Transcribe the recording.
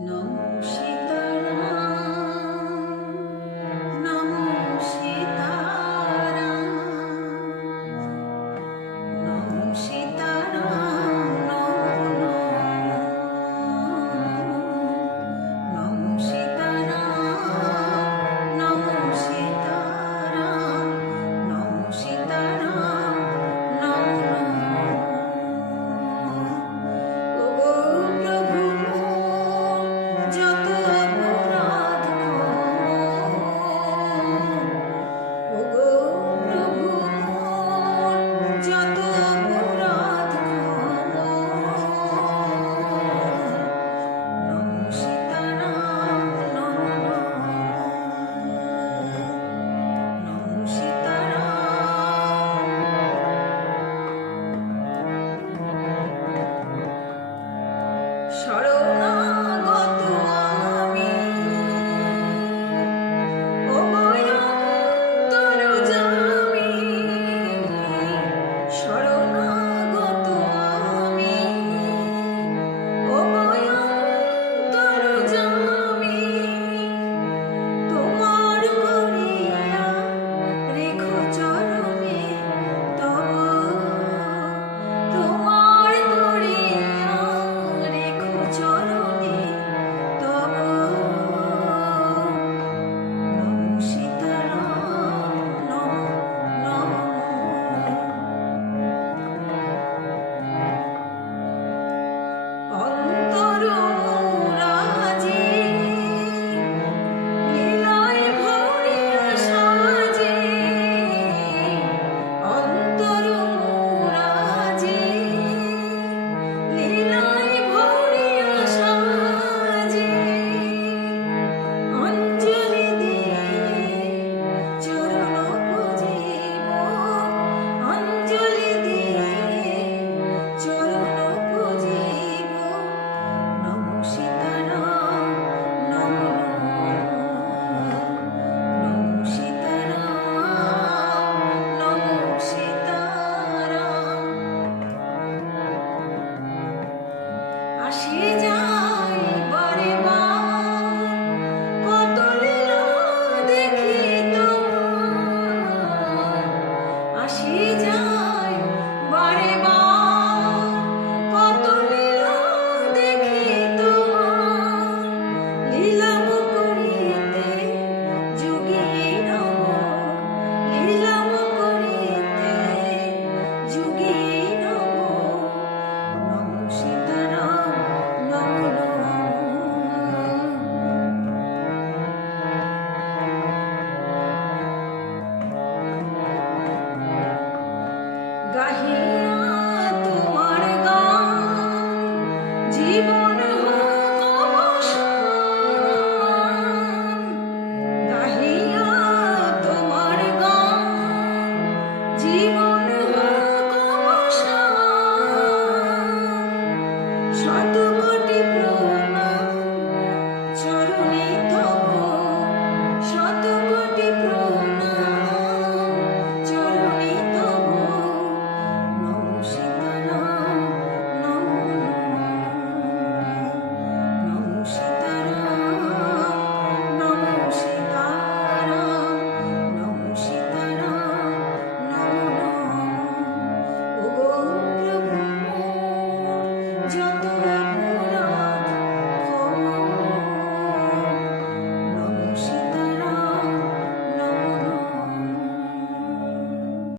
No, non uscita la